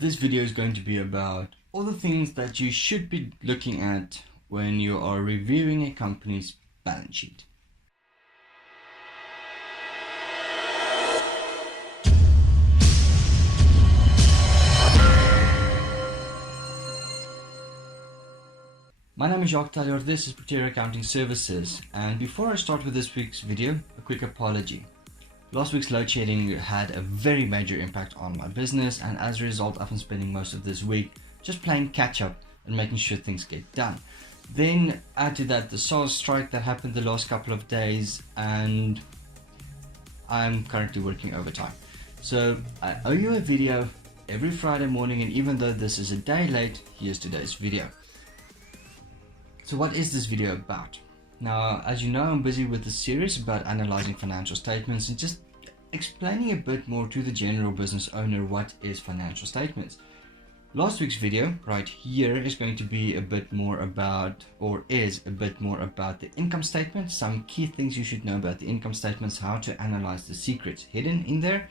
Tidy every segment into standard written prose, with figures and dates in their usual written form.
This video is going to be about all the things that you should be looking at when you are reviewing a company's balance sheet. My name is Jacques Taljaard, this is Practitioner Accounting Services, and before I start with this week's video, a quick apology. Last week's load shedding had a very major impact on my business, and as a result I've been spending most of this week just playing catch up and making sure things get done. Then add to that the SARS strike that happened the last couple of days, and I'm currently working overtime. So I owe you a video every Friday morning, and even though this is a day late, here's today's video. So what is this video about? Now, as you know, I'm busy with a series about analyzing financial statements and just explaining a bit more to the general business owner what is financial statements. Last week's video right here is going to be a bit more about, or is a bit more about, the income statement, some key things you should know about the income statements, how to analyze the secrets hidden in there.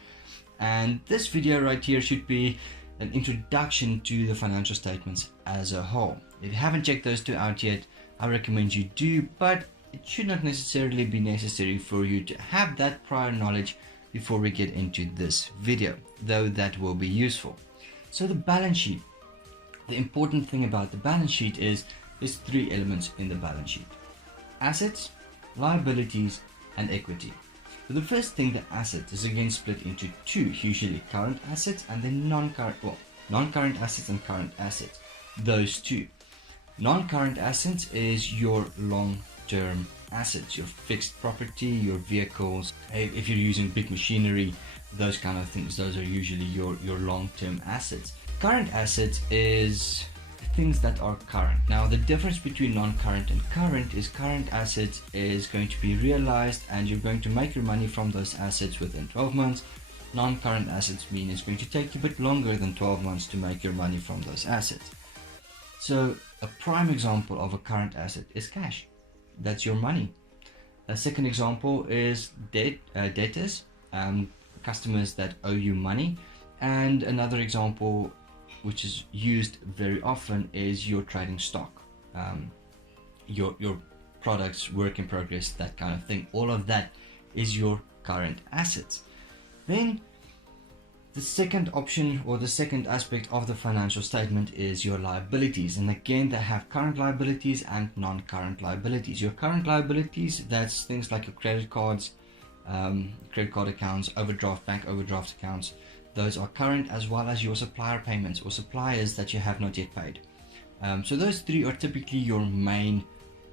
And this video right here should be an introduction to the financial statements as a whole. If you haven't checked those two out yet, I recommend you do, but it should not necessarily be necessary for you to have that prior knowledge before we get into this video, though that will be useful. So the balance sheet. The important thing about the balance sheet is there's three elements in the balance sheet: assets, liabilities, and equity. So the first thing, the assets, is again split into two, usually current assets and then non-current assets and current assets. Those two. Non-current assets is your long-term assets, your fixed property, your vehicles. If you're using big machinery, those kind of things, those are usually your long-term assets. Current assets is things that are current. Now, the difference between non-current and current is current assets is going to be realized and you're going to make your money from those assets within 12 months. Non-current assets mean it's going to take you a bit longer than 12 months to make your money from those assets. So a prime example of a current asset is cash. That's your money. A second example is debtors, customers that owe you money. And another example, which is used very often, is your trading stock, your products, work in progress, that kind of thing. All of that is your current assets. Then the second option, or the second aspect of the financial statement, is your liabilities. And again, they have current liabilities and non-current liabilities. Your current liabilities, that's things like your credit cards, credit card accounts, bank overdraft accounts. Those are current, as well as your supplier payments or suppliers that you have not yet paid. So those three are typically your main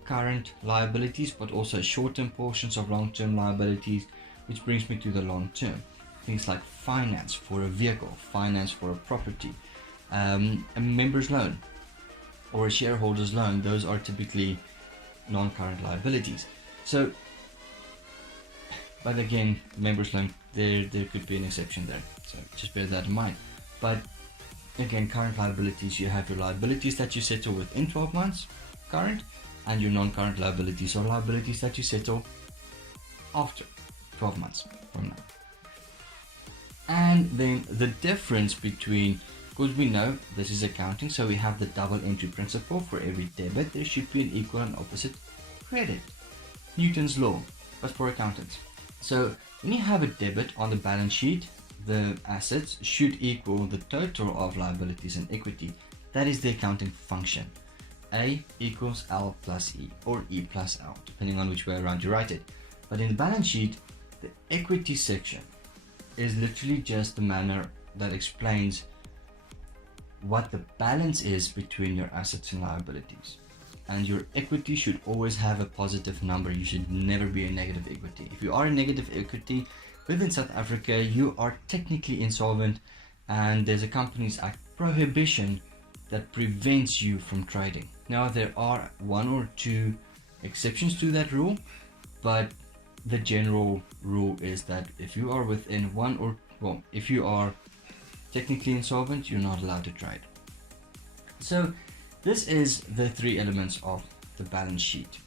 current liabilities, but also short-term portions of long-term liabilities, which brings me to the long-term. Things like finance for a vehicle, finance for a property, a member's loan or a shareholder's loan. Those are typically non-current liabilities. So, but again, member's loan, there could be an exception there. So just bear that in mind. But again, current liabilities, you have your liabilities that you settle within 12 months, current, and your non-current liabilities, or liabilities that you settle after 12 months from now. And then the difference between, because we know this is accounting, so we have the double entry principle. For every debit there should be an equal and opposite credit. Newton's law, but for accountants. So when you have a debit on the balance sheet, the assets should equal the total of liabilities and equity. That is the accounting function. A equals L plus E, or E plus L, depending on which way around you write it. But in the balance sheet, the equity section is literally just the manner that explains what the balance is between your assets and liabilities. And your equity should always have a positive number. You should never be a negative equity. If you are a negative equity within South Africa, you are technically insolvent, and there's a Companies Act prohibition that prevents you from trading. Now, there are one or two exceptions to that rule, but the general rule is that if you are within if you are technically insolvent, you're not allowed to trade. So this is the three elements of the balance sheet.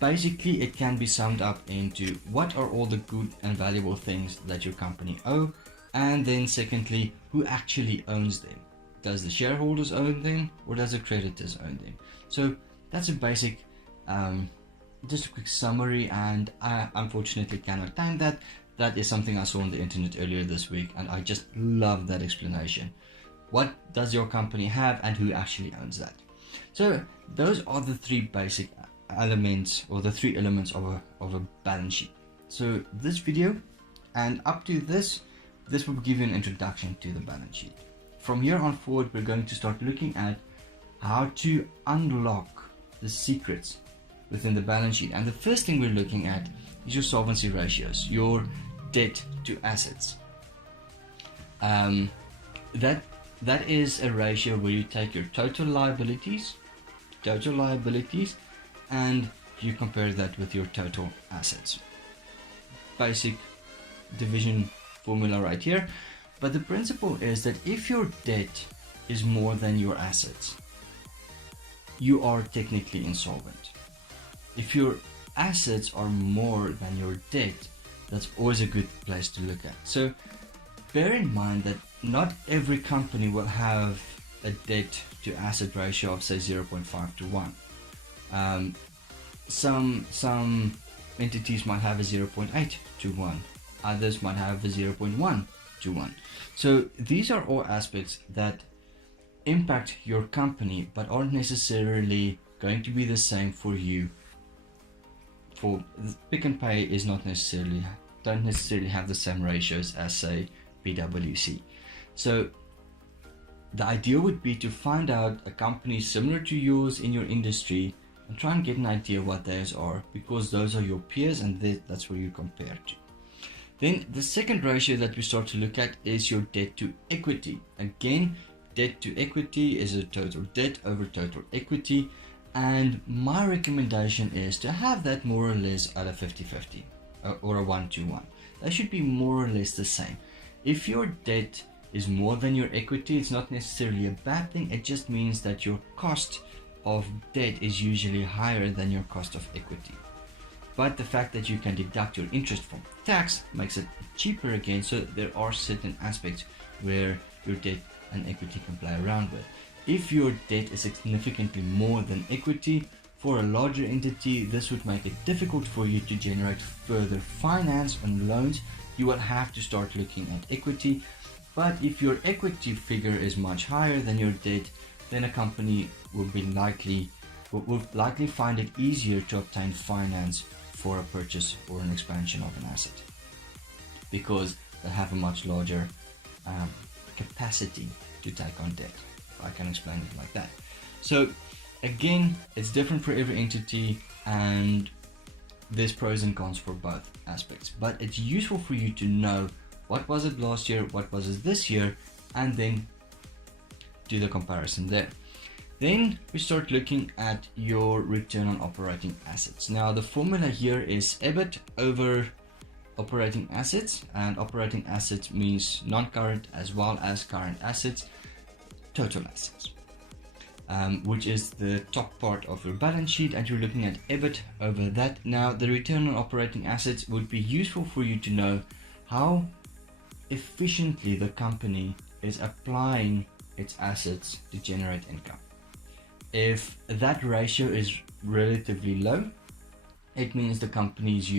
Basically, it can be summed up into what are all the good and valuable things that your company owe, And then secondly, who actually owns them? Does the shareholders own them, or does the creditors own them? So that's a basic, just a quick summary, and I unfortunately cannot time that. That is something I saw on the internet earlier this week, and I just love that explanation. What does your company have, and who actually owns that? So those are the three basic elements, or the three elements of a balance sheet. So this video and up to this will give you an introduction to the balance sheet. From here on forward, we're going to start looking at how to unlock the secrets within the balance sheet. And the first thing we're looking at is your solvency ratios, your debt to assets. That is a ratio where you take your total liabilities, and you compare that with your total assets. Basic division formula right here. But the principle is that if your debt is more than your assets, you are technically insolvent. If your assets are more than your debt, that's always a good place to look at. So bear in mind that not every company will have a debt to asset ratio of say 0.5 to 1. Some entities might have a 0.8 to 1. Others might have a 0.1 to 1. So these are all aspects that impact your company, but aren't necessarily going to be the same for you. For Pick and Pay is don't necessarily have the same ratios as say PwC. So the idea would be to find out a company similar to yours in your industry and try and get an idea what theirs are, because those are your peers and that's where you compare to. Then the second ratio that we start to look at is your debt to equity. Again, debt to equity is a total debt over total equity, and my recommendation is to have that more or less at a 50-50 or a 1-to-1. They should be more or less the same. If your debt is more than your equity, it's not necessarily a bad thing. It just means that your cost of debt is usually higher than your cost of equity. But the fact that you can deduct your interest from tax makes it cheaper again. So there are certain aspects where your debt and equity can play around with. If your debt is significantly more than equity, for a larger entity, this would make it difficult for you to generate further finance and loans. You will have to start looking at equity. But if your equity figure is much higher than your debt, then a company will likely find it easier to obtain finance for a purchase or an expansion of an asset, because they have a much larger capacity to take on debt. I can explain it like that. So again, it's different for every entity, and there's pros and cons for both aspects, but it's useful for you to know what was it last year, what was it this year, and then do the comparison there. Then we start looking at your return on operating assets. Now the formula here is EBIT over operating assets, and operating assets means non-current as well as current assets, total assets, which is the top part of your balance sheet, and you're looking at EBIT over that. Now the return on operating assets would be useful for you to know how efficiently the company is applying its assets to generate income. If that ratio is relatively low, it means the company is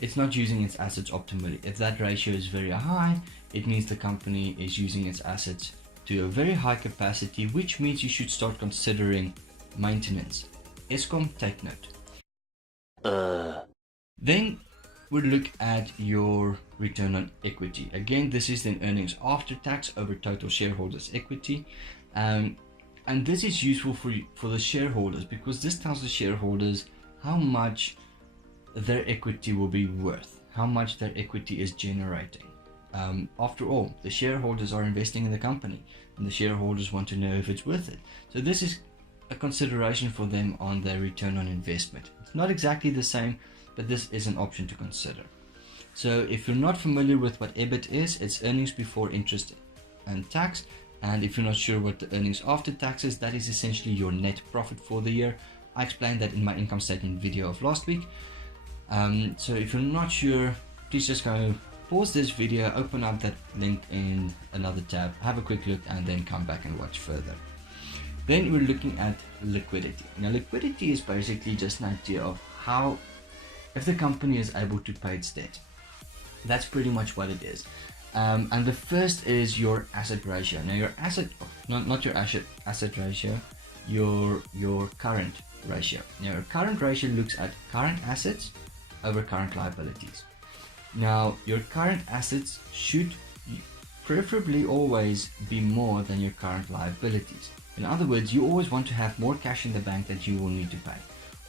it's not using its assets optimally. If that ratio is very high, it means the company is using its assets to a very high capacity, which means you should start considering maintenance. ESCOM, take note. Then we'll look at your return on equity. Again, this is then earnings after tax over total shareholders' equity. And this is useful for the shareholders, because this tells the shareholders how much their equity will be worth, how much their equity is generating. After all, the shareholders are investing in the company, and the shareholders want to know if it's worth it. So this is a consideration for them on their return on investment. It's not exactly the same, but this is an option to consider. So if you're not familiar with what EBIT is, it's earnings before interest and tax. And if you're not sure what the earnings after tax is, that is essentially your net profit for the year. I explained that in my income statement video of last week. So if you're not sure, please just go pause this video, open up that link in another tab, have a quick look, and then come back and watch further. Then we're looking at liquidity. Now liquidity is basically just an idea of how, if the company is able to pay its debt. That's pretty much what it is. And the first is your asset ratio. Now your asset, not your asset ratio, your current ratio. Now your current ratio looks at current assets over current liabilities. Now your current assets should preferably always be more than your current liabilities. In other words, you always want to have more cash in the bank that you will need to pay.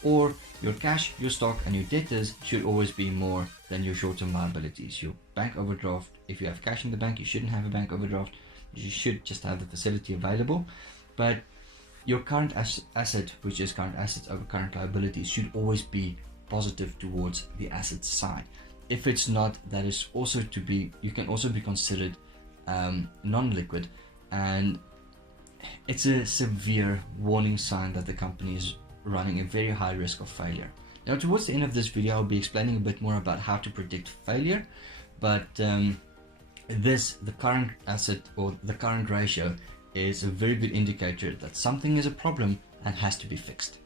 Or your cash, your stock, and your debtors should always be more than your short-term liabilities. Your bank overdraft, if you have cash in the bank, you shouldn't have a bank overdraft. You should just have the facility available. But your current asset, which is current assets over current liabilities, should always be positive towards the asset side. If it's not, that is also to be, you can also be considered non-liquid, and it's a severe warning sign that the company is running a very high risk of failure. Now towards the end of this video, I'll be explaining a bit more about how to predict failure, but the current asset or the current ratio is a very good indicator that something is a problem and has to be fixed.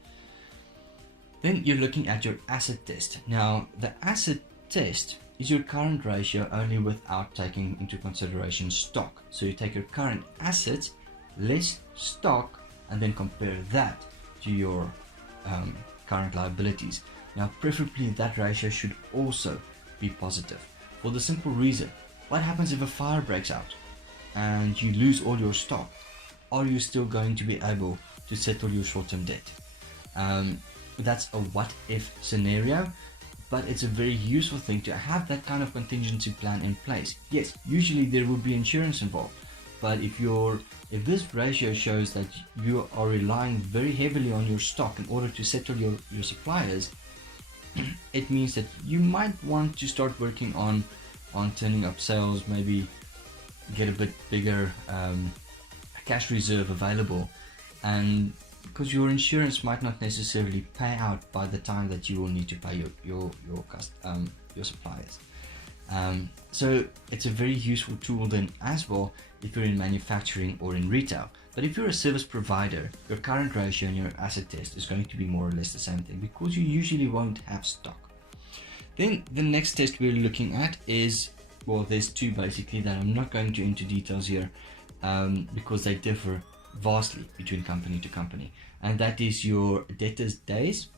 Then you're looking at your asset test. Now the asset test is your current ratio only without taking into consideration stock. So you take your current assets less stock and then compare that to your current liabilities. Now preferably that ratio should also be positive, for the simple reason, what happens if a fire breaks out and you lose all your stock? Are you still going to be able to settle your short-term debt? That's a what if scenario, but it's a very useful thing to have that kind of contingency plan in place. Yes, usually there will be insurance involved, but if this ratio shows that you are relying very heavily on your stock in order to settle your suppliers, it means that you might want to start working on turning up sales, maybe get a bit bigger cash reserve available, and because your insurance might not necessarily pay out by the time that you will need to pay your suppliers. So it's a very useful tool then as well if you're in manufacturing or in retail. But if you're a service provider, your current ratio and your asset test is going to be more or less the same thing, because you usually won't have stock. Then the next test we're looking at is, well, there's two basically that I'm not going into details here because they differ vastly between company to company, and that is your debtors days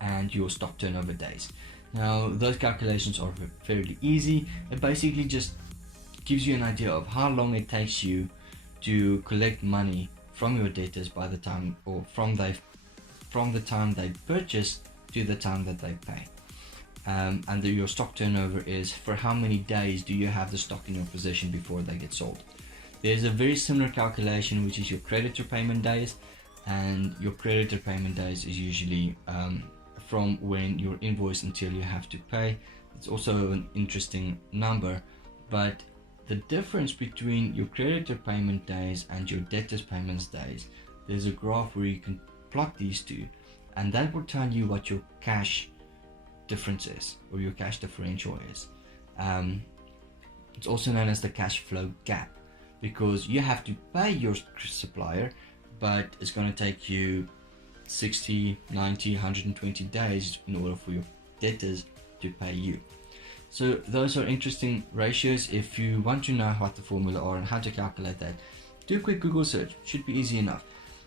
and your stock turnover days. Now those calculations are fairly easy. It basically just gives you an idea of how long it takes you to collect money from your debtors by the time, or from the time they purchase to the time that they pay. And your stock turnover is for how many days do you have the stock in your possession before they get sold. There's a very similar calculation, which is your creditor payment days, and your creditor payment days is usually from when you're invoiced until you have to pay. It's also an interesting number, but the difference between your creditor payment days and your debtors payments days, there's a graph where you can plot these two, and that will tell you what your cash difference is, or your cash differential is. It's also known as the cash flow gap, because you have to pay your supplier, but it's going to take you 60, 90, 120 days in order for your debtors to pay you. So those are interesting ratios. If you want to know what the formula are and how to calculate that, do a quick Google search. Should be easy enough.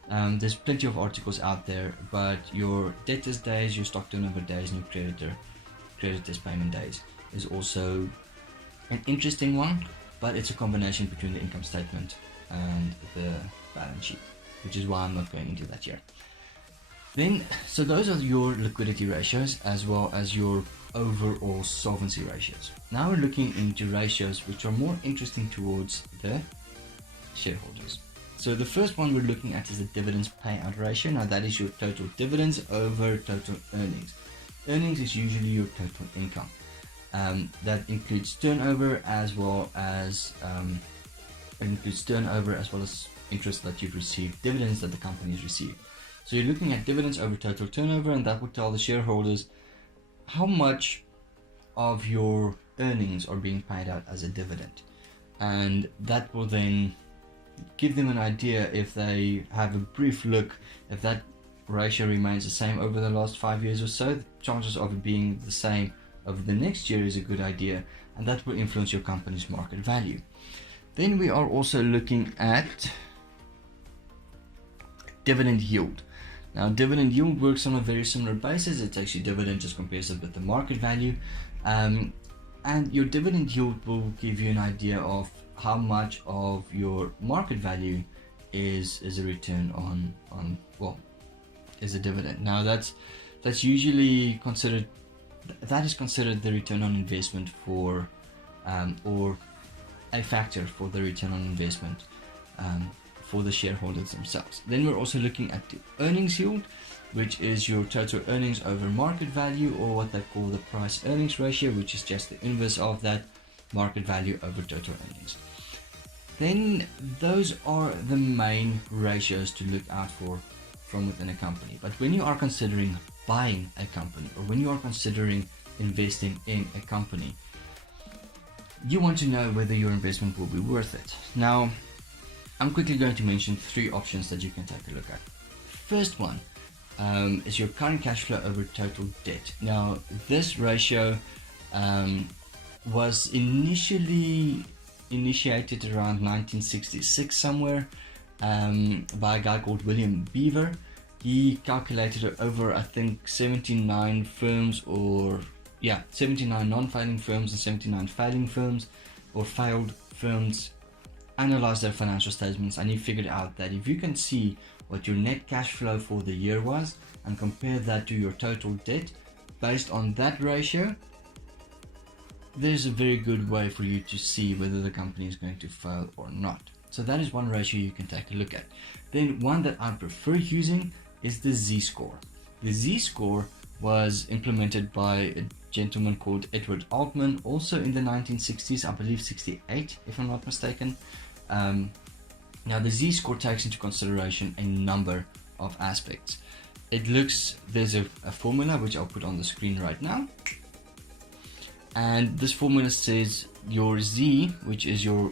There's plenty of articles out there, but your debtors days, your stock turnover days, and your creditors payment days is also an interesting one, but it's a combination between the income statement and the balance sheet, which is why I'm not going into that here. Then, so those are your liquidity ratios as well as your overall solvency ratios. Now we're looking into ratios which are more interesting towards the shareholders. So the first one we're looking at is the dividends payout ratio. Now that is your total dividends over total earnings. Earnings is usually your total income. That includes turnover as well as interest that you've received, dividends that the company has received. So you're looking at dividends over total turnover, and that would tell the shareholders how much of your earnings are being paid out as a dividend, and that will then give them an idea if they have a brief look, if that ratio remains the same over the last 5 years or so, the chances of it being the same over the next year is a good idea, and that will influence your company's market value. Then we are also looking at dividend yield. Now, dividend yield works on a very similar basis. It takes your dividend, just compares it with the market value, and your dividend yield will give you an idea of how much of your market value is a return on is a dividend. Now that's usually considered, that is considered the return on investment for or a factor for the return on investment for the shareholders themselves. Then we're also looking at the earnings yield, which is your total earnings over market value, or what they call the price earnings ratio, which is just the inverse of that, market value over total earnings. Then those are the main ratios to look out for from within a company. But when you are considering buying a company, or when you are considering investing in a company, you want to know whether your investment will be worth it. Now, I'm quickly going to mention 3 options that you can take a look at. First one is your current cash flow over total debt. Now, this ratio was initially initiated around 1966 somewhere by a guy called William Beaver. He calculated it over, I think, 79 firms, or 79 non-failing firms and 79 failing firms or failed firms, analyzed their financial statements, and he figured out that if you can see what your net cash flow for the year was and compare that to your total debt based on that ratio, there's a very good way for you to see whether the company is going to fail or not. So that is one ratio you can take a look at. Then one that I prefer using is the Z-score. The Z-score was implemented by a gentleman called Edward Altman, also in the 1960s, I believe 68 if I'm not mistaken. Now the Z-score takes into consideration a number of aspects. There's a formula which I'll put on the screen right now, and this formula says your Z, which is your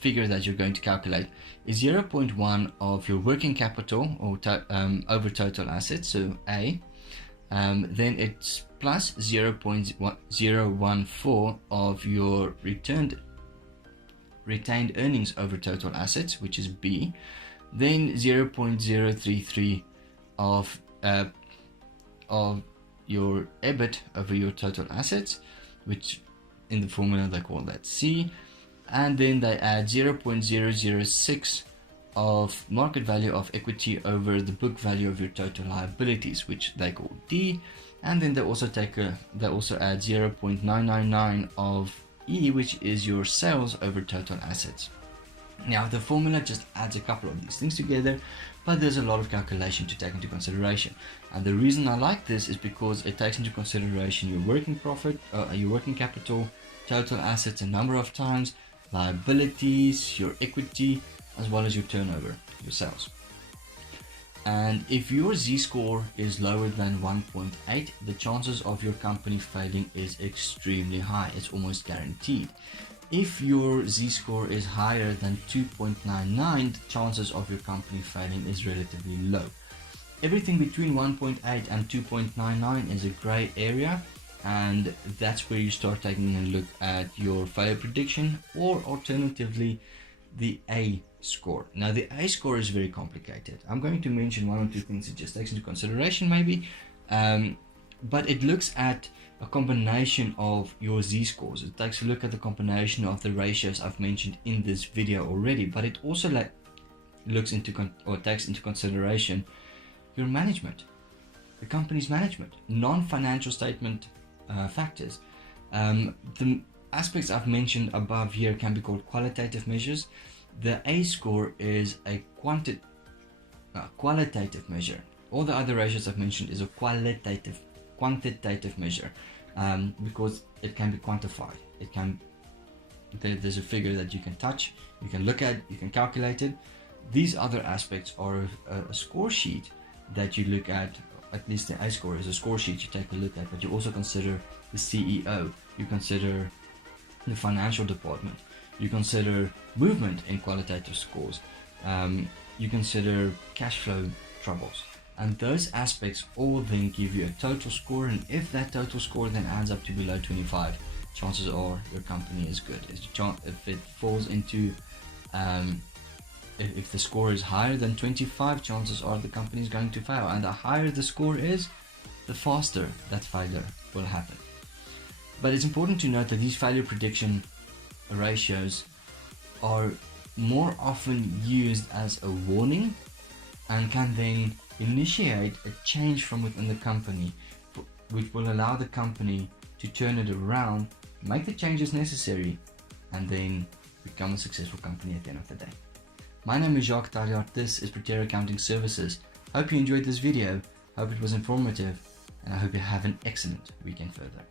figure that you're going to calculate, is 0.1 of your working capital or over total assets, so A. Then it's plus 0.014 of your retained earnings over total assets, which is B. Then 0.033 of your EBIT over your total assets, which in the formula they call that C. And then they add 0.006 of market value of equity over the book value of your total liabilities, which they call D. And then they also add 0.999 of E, which is your sales over total assets. Now the formula just adds a couple of these things together, but there's a lot of calculation to take into consideration. And the reason I like this is because it takes into consideration your working profit, your working capital, total assets a number of times, liabilities, your equity, as well as your turnover, your sales. And if your Z-score is lower than 1.8, the chances of your company failing is extremely high. It's almost guaranteed. If your Z-score is higher than 2.99, the chances of your company failing is relatively low. Everything between 1.8 and 2.99 is a gray area, and that's where you start taking a look at your failure prediction, or alternatively the A score. Now the A score is very complicated. I'm going to mention one or two things it just takes into consideration maybe, but it looks at a combination of your Z-scores. It takes a look at the combination of the ratios I've mentioned in this video already, but it also takes into consideration your management, the company's management, non-financial statement factors. The aspects I've mentioned above here can be called qualitative measures. The A score is a qualitative measure. All the other ratios I've mentioned is a quantitative measure, because it can be quantified. There's a figure that you can touch, you can look at, you can calculate it. These other aspects are a score sheet that you look at. At least the A score is a score sheet you take a look at, but you also consider the CEO, you consider the financial department, you consider movement in qualitative scores, you consider cash flow troubles. And those aspects all then give you a total score, and if that total score then adds up to below 25, chances are your company is good. If it falls into, if the score is higher than 25, chances are the company is going to fail. And the higher the score is, the faster that failure will happen. But it's important to note that these failure prediction ratios are more often used as a warning and can then initiate a change from within the company, which will allow the company to turn it around, make the changes necessary, and then become a successful company at the end of the day. My name is Jacques Taljaard. This is Practitioner Accounting Services. Hope you enjoyed this video, hope it was informative, and I hope you have an excellent weekend further.